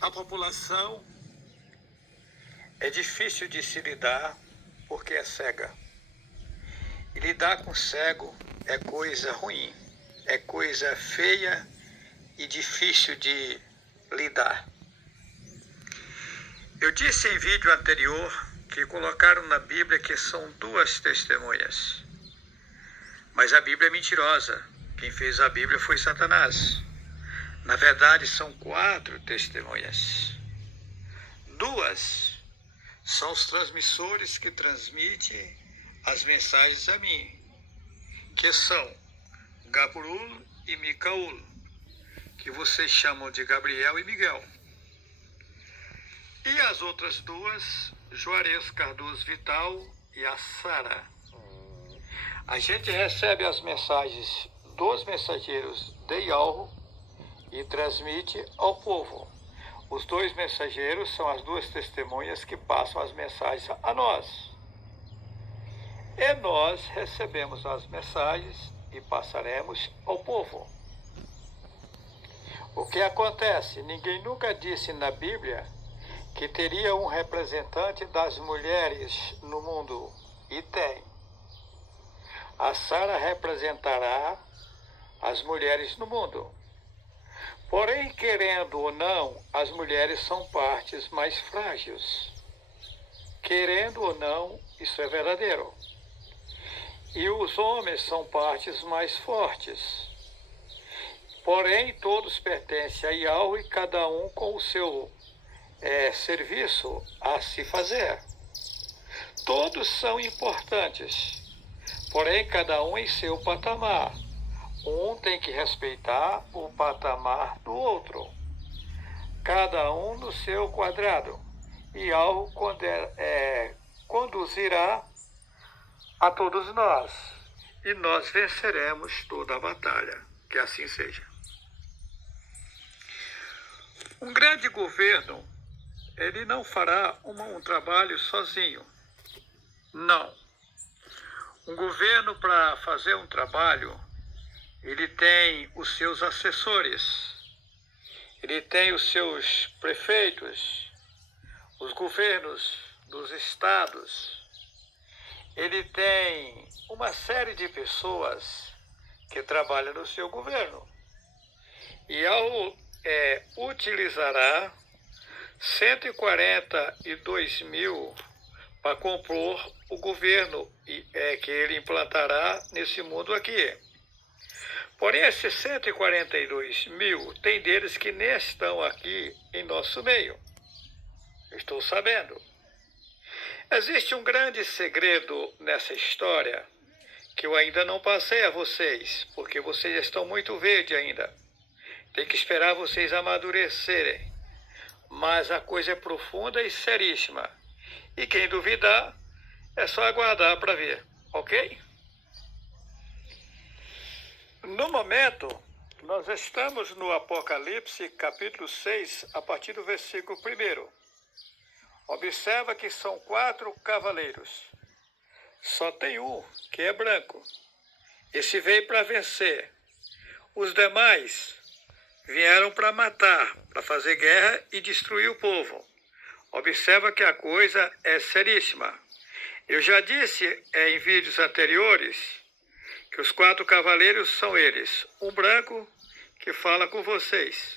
A população é difícil de se lidar porque é cega. E lidar com cego é coisa ruim, é coisa feia e difícil de lidar. Eu disse em vídeo anterior que colocaram na Bíblia que são 2 testemunhas. Mas a Bíblia é mentirosa. Quem fez a Bíblia foi Satanás. Na verdade, são 4 testemunhas. 2 são os transmissores que transmitem as mensagens a mim, que são Gabriel e Micael, que vocês chamam de Gabriel e Miguel. E as outras 2, Juarez Cardoso Vital e a Sara. A gente recebe as mensagens dos mensageiros de Yahweh e transmite ao povo. Os 2 mensageiros são as 2 testemunhas que passam as mensagens a nós. E nós recebemos as mensagens e passaremos ao povo. O que acontece? Ninguém nunca disse na Bíblia que teria um representante das mulheres no mundo. E tem. A Sara representará as mulheres no mundo. Porém, querendo ou não, as mulheres são partes mais frágeis. Querendo ou não, isso é verdadeiro. E os homens são partes mais fortes. Porém, todos pertencem a Yahweh, cada um com o seu serviço a se fazer. Todos são importantes, porém cada um em seu patamar. Um tem que respeitar o patamar do outro, cada um no seu quadrado, e algo conduzirá a todos nós, e nós venceremos toda a batalha, que assim seja. Um grande governo, ele não fará um trabalho sozinho, não. Um governo, para fazer um trabalho, ele tem os seus assessores, ele tem os seus prefeitos, os governos dos estados, ele tem uma série de pessoas que trabalham no seu governo. E utilizará 142 mil para compor o governo que ele implantará nesse mundo aqui. Porém, esses 142 mil, tem deles que nem estão aqui em nosso meio. Estou sabendo. Existe um grande segredo nessa história que eu ainda não passei a vocês, porque vocês estão muito verdes ainda. Tem que esperar vocês amadurecerem. Mas a coisa é profunda e seríssima. E quem duvidar, é só aguardar para ver, ok? No momento, nós estamos no Apocalipse, capítulo 6, a partir do versículo 1. Observa que são 4 cavaleiros. Só tem um que é branco. Esse veio para vencer. Os demais vieram para matar, para fazer guerra e destruir o povo. Observa que a coisa é seríssima. Eu já disse em vídeos anteriores que os 4 cavaleiros são eles. Um branco que fala com vocês.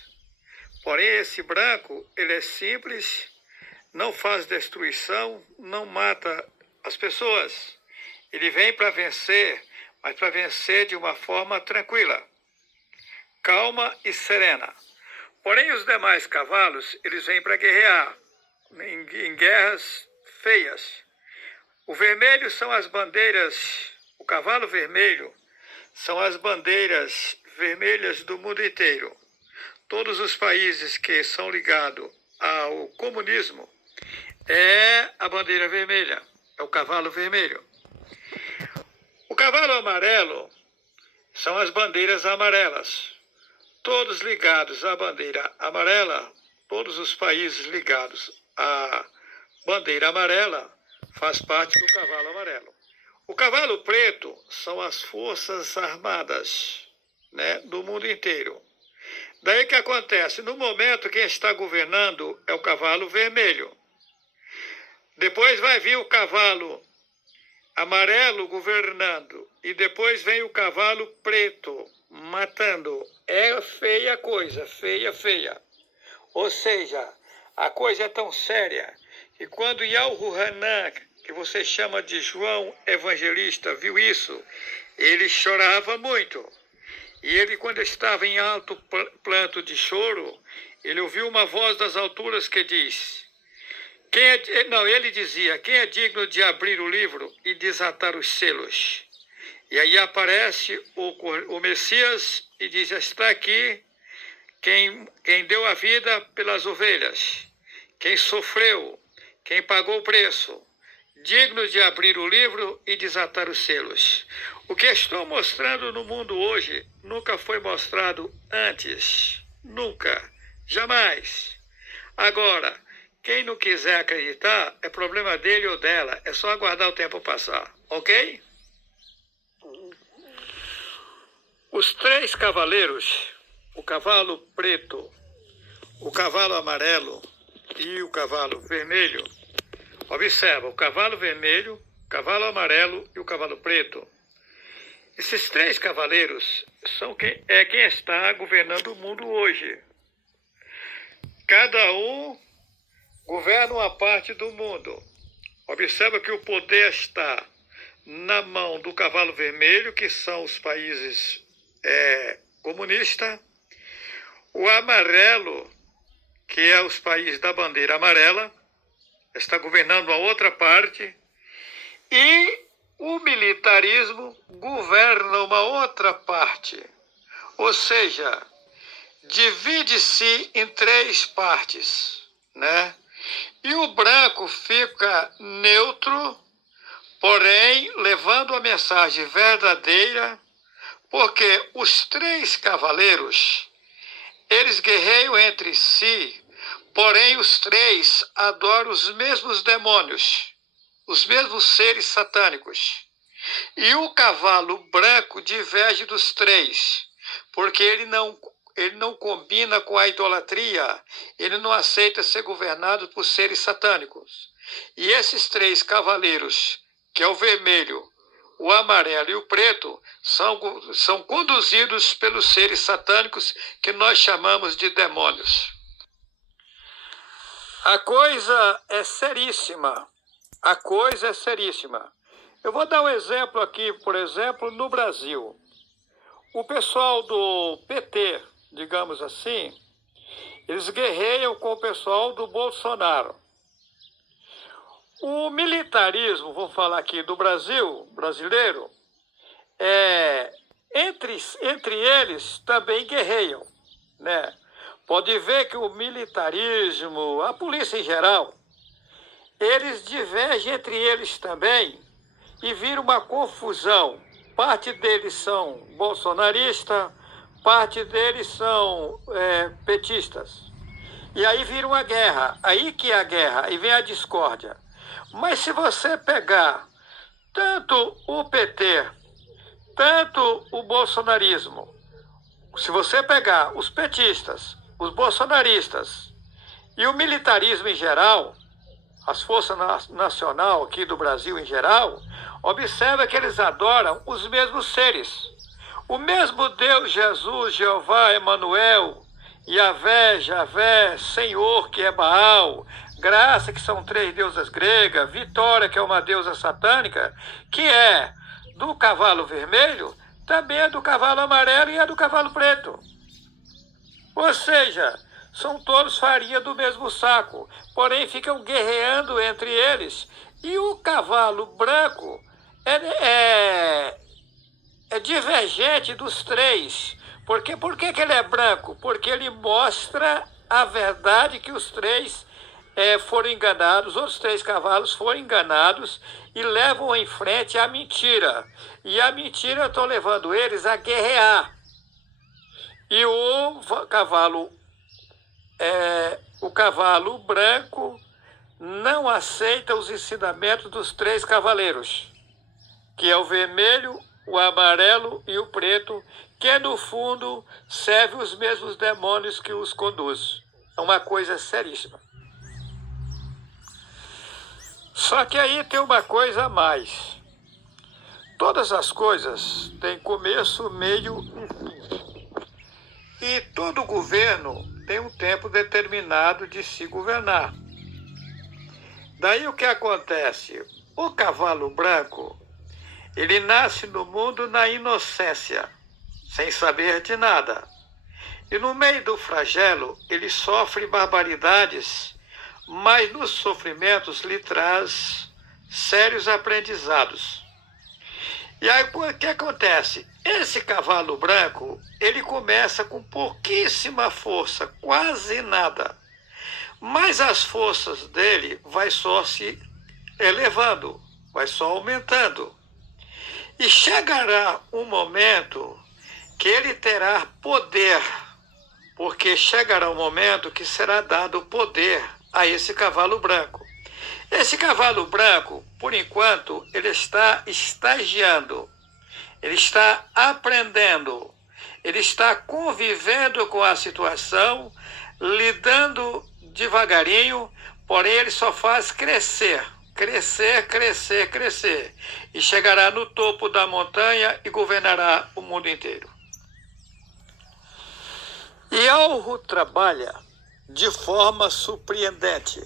Porém, esse branco, ele é simples, não faz destruição, não mata as pessoas. Ele vem para vencer, mas para vencer de uma forma tranquila, calma e serena. Porém, os demais cavalos, eles vêm para guerrear, em guerras feias. O vermelho são as bandeiras, o cavalo vermelho são as bandeiras vermelhas do mundo inteiro. Todos os países que são ligados ao comunismo é a bandeira vermelha, é o cavalo vermelho. O cavalo amarelo são as bandeiras amarelas. Todos ligados à bandeira amarela, todos os países ligados à bandeira amarela faz parte do cavalo amarelo. O cavalo preto são as forças armadas, do mundo inteiro. Daí que acontece? No momento, quem está governando é o cavalo vermelho. Depois vai vir o cavalo amarelo governando. E depois vem o cavalo preto matando. É feia a coisa, feia, feia. Ou seja, a coisa é tão séria que quando Yahuhanan, que você chama de João Evangelista, viu isso, ele chorava muito. E ele, quando estava em alto planto de choro, ele ouviu uma voz das alturas que diz... ele dizia, quem é digno de abrir o livro e desatar os selos? E aí aparece o Messias e diz, está aqui quem deu a vida pelas ovelhas, quem sofreu, quem pagou o preço, digno de abrir o livro e desatar os selos. O que estou mostrando no mundo hoje nunca foi mostrado antes. Nunca. Jamais. Agora, quem não quiser acreditar, é problema dele ou dela. É só aguardar o tempo passar. Ok? Os 3 cavaleiros, o cavalo preto, o cavalo amarelo e o cavalo vermelho. Observa, o cavalo vermelho, o cavalo amarelo e o cavalo preto. Esses 3 cavaleiros são quem está governando o mundo hoje. Cada um governa uma parte do mundo. Observa que o poder está na mão do cavalo vermelho, que são os países comunistas. O amarelo, que é os países da bandeira amarela, está governando a outra parte. E o militarismo governa uma outra parte. Ou seja, divide-se em 3 partes, né? E o branco fica neutro, porém levando a mensagem verdadeira, porque os 3 cavaleiros, eles guerreiam entre si, porém os 3 adoram os mesmos demônios, os mesmos seres satânicos. E o cavalo branco diverge dos 3, porque ele não combina com a idolatria, ele não aceita ser governado por seres satânicos. E esses 3 cavaleiros, que é o vermelho, o amarelo e o preto, são conduzidos pelos seres satânicos que nós chamamos de demônios. A coisa é seríssima. A coisa é seríssima. Eu vou dar um exemplo aqui, por exemplo, no Brasil. O pessoal do PT, digamos assim, eles guerreiam com o pessoal do Bolsonaro. O militarismo, vou falar aqui do Brasil, brasileiro, entre eles também guerreiam, né? Pode ver que o militarismo, a polícia em geral, eles divergem entre eles também e vira uma confusão. Parte deles são bolsonaristas, parte deles são petistas. E aí vira uma guerra, aí que é a guerra, aí vem a discórdia. Mas se você pegar tanto o PT, tanto o bolsonarismo, se você pegar os petistas, os bolsonaristas e o militarismo em geral, as forças nacional aqui do Brasil em geral, observa que eles adoram os mesmos seres. O mesmo Deus, Jesus, Jeová, Emanuel, Yahvé, Javé, Senhor, que é Baal, Graça, que são 3 deusas gregas, Vitória, que é uma deusa satânica, que é do cavalo vermelho, também é do cavalo amarelo e é do cavalo preto. Ou seja, são todos farinha do mesmo saco, porém ficam guerreando entre eles. E o cavalo branco é divergente dos 3. Por que ele é branco? Porque ele mostra a verdade que os 3 foram enganados, os outros 3 cavalos foram enganados e levam em frente a mentira. E a mentira estão levando eles a guerrear. E o cavalo branco não aceita os ensinamentos dos 3 cavaleiros, que é o vermelho, o amarelo e o preto, que no fundo serve os mesmos demônios que os conduz. É uma coisa seríssima. Só que aí tem uma coisa a mais. Todas as coisas têm começo, meio e fim. E todo governo tem um tempo determinado de se governar. Daí o que acontece? O cavalo branco, ele nasce no mundo na inocência, sem saber de nada. E no meio do flagelo, ele sofre barbaridades, mas nos sofrimentos lhe traz sérios aprendizados. E aí o que acontece? Esse cavalo branco, ele começa com pouquíssima força, quase nada. Mas as forças dele vai só se elevando, vai só aumentando. E chegará um momento que ele terá poder, porque chegará um momento que será dado poder a esse cavalo branco. Esse cavalo branco, por enquanto, ele está estagiando, ele está aprendendo, ele está convivendo com a situação, lidando devagarinho, porém ele só faz crescer, crescer, crescer, crescer. E chegará no topo da montanha e governará o mundo inteiro. Ialro trabalha de forma surpreendente.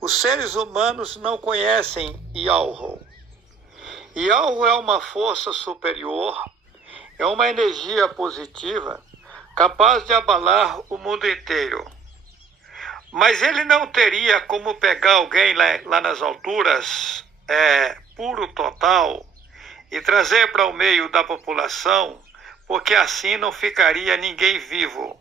Os seres humanos não conhecem Ialro. Ialro é uma força superior, é uma energia positiva, capaz de abalar o mundo inteiro. Mas ele não teria como pegar alguém lá nas alturas, puro total, e trazer para o meio da população, porque assim não ficaria ninguém vivo.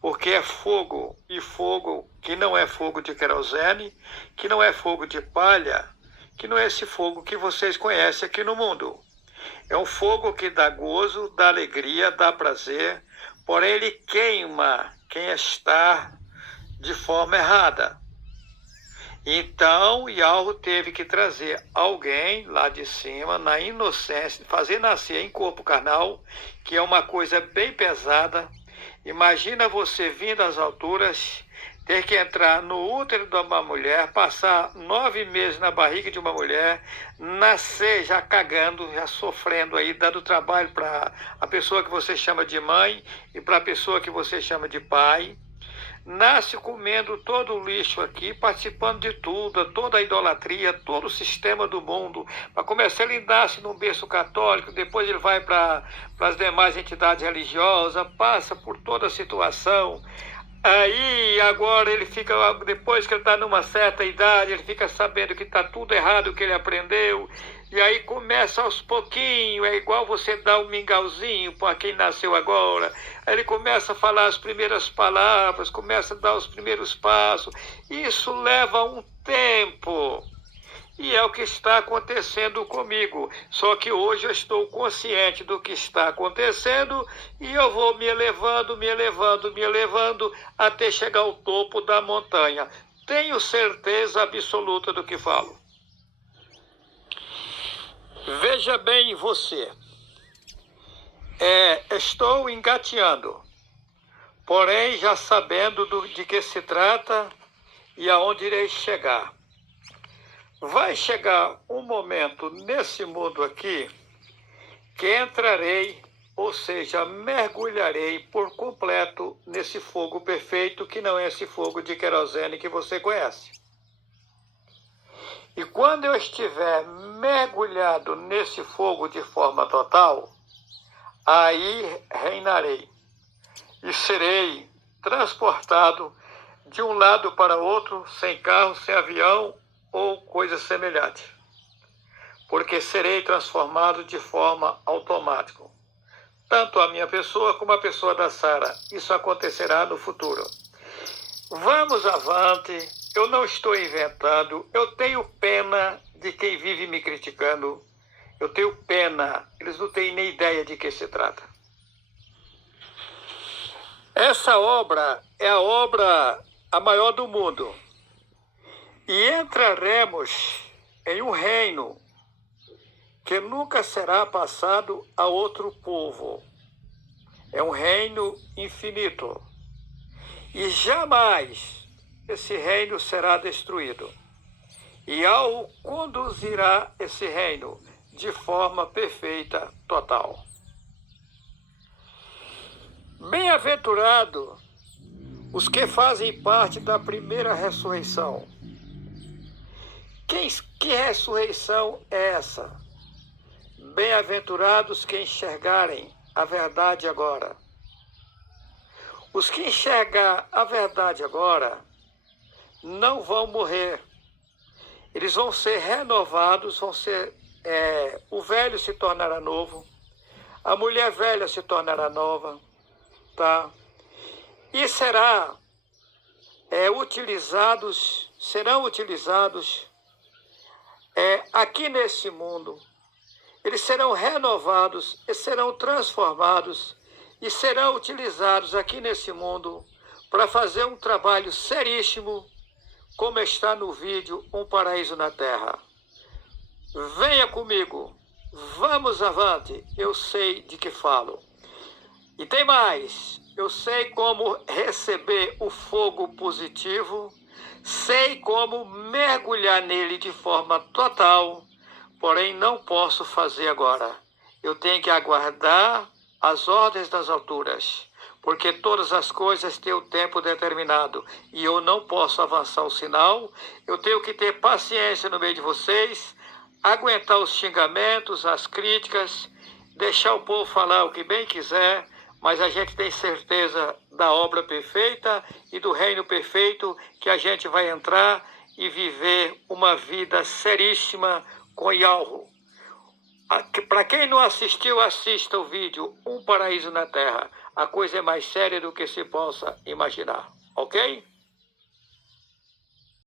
Porque é fogo, e fogo que não é fogo de querosene, que não é fogo de palha, que não é esse fogo que vocês conhecem aqui no mundo. É um fogo que dá gozo, dá alegria, dá prazer, porém ele queima quem está de forma errada. Então, Ialro teve que trazer alguém lá de cima, na inocência, fazer nascer em corpo carnal, que é uma coisa bem pesada. Imagina você vindo às alturas, ter que entrar no útero de uma mulher, passar 9 meses na barriga de uma mulher, nascer já cagando, já sofrendo aí, dando trabalho para a pessoa que você chama de mãe e para a pessoa que você chama de pai. Nasce comendo todo o lixo aqui, participando de tudo, toda a idolatria, todo o sistema do mundo. Para começar, ele nasce num berço católico, depois ele vai para as demais entidades religiosas, passa por toda a situação. Aí, agora ele fica, depois que ele está numa certa idade, ele fica sabendo que está tudo errado o que ele aprendeu. E aí começa aos pouquinhos, é igual você dar um mingauzinho para quem nasceu agora. Aí ele começa a falar as primeiras palavras, começa a dar os primeiros passos. Isso leva um tempo. E é o que está acontecendo comigo. Só que hoje eu estou consciente do que está acontecendo e eu vou me elevando, me elevando, me elevando até chegar ao topo da montanha. Tenho certeza absoluta do que falo. Veja bem você. Estou engateando, porém já sabendo de que se trata e aonde irei chegar. Vai chegar um momento nesse mundo aqui que entrarei, ou seja, mergulharei por completo nesse fogo perfeito que não é esse fogo de querosene que você conhece. E quando eu estiver mergulhado nesse fogo de forma total, aí reinarei e serei transportado de um lado para outro, sem carro, sem avião, ou coisa semelhante, porque serei transformado de forma automática. Tanto a minha pessoa como a pessoa da Sara. Isso acontecerá no futuro. Vamos avante, eu não estou inventando, eu tenho pena de quem vive me criticando, eu tenho pena, eles não têm nem ideia de que se trata. Essa obra é a obra a maior do mundo. E entraremos em um reino que nunca será passado a outro povo. É um reino infinito. E jamais esse reino será destruído. E ao conduzirá esse reino de forma perfeita, total. Bem-aventurado os que fazem parte da primeira ressurreição. Que ressurreição é essa? Bem-aventurados que enxergarem a verdade agora. Os que enxergar a verdade agora não vão morrer. Eles vão ser renovados, o velho se tornará novo, a mulher velha se tornará nova, tá? E serão utilizados aqui nesse mundo. Eles serão renovados e serão transformados e serão utilizados aqui nesse mundo para fazer um trabalho seríssimo, como está no vídeo Um Paraíso na Terra. Venha comigo, vamos avante, eu sei de que falo. E tem mais, eu sei como receber o fogo positivo, sei como mergulhar nele de forma total, porém não posso fazer agora. Eu tenho que aguardar as ordens das alturas, porque todas as coisas têm o tempo determinado e eu não posso avançar o sinal. Eu tenho que ter paciência no meio de vocês, aguentar os xingamentos, as críticas, deixar o povo falar o que bem quiser, mas a gente tem certeza da obra perfeita e do reino perfeito que a gente vai entrar e viver uma vida seríssima com Yahweh. Para quem não assistiu, assista o vídeo Um Paraíso na Terra. A coisa é mais séria do que se possa imaginar, ok?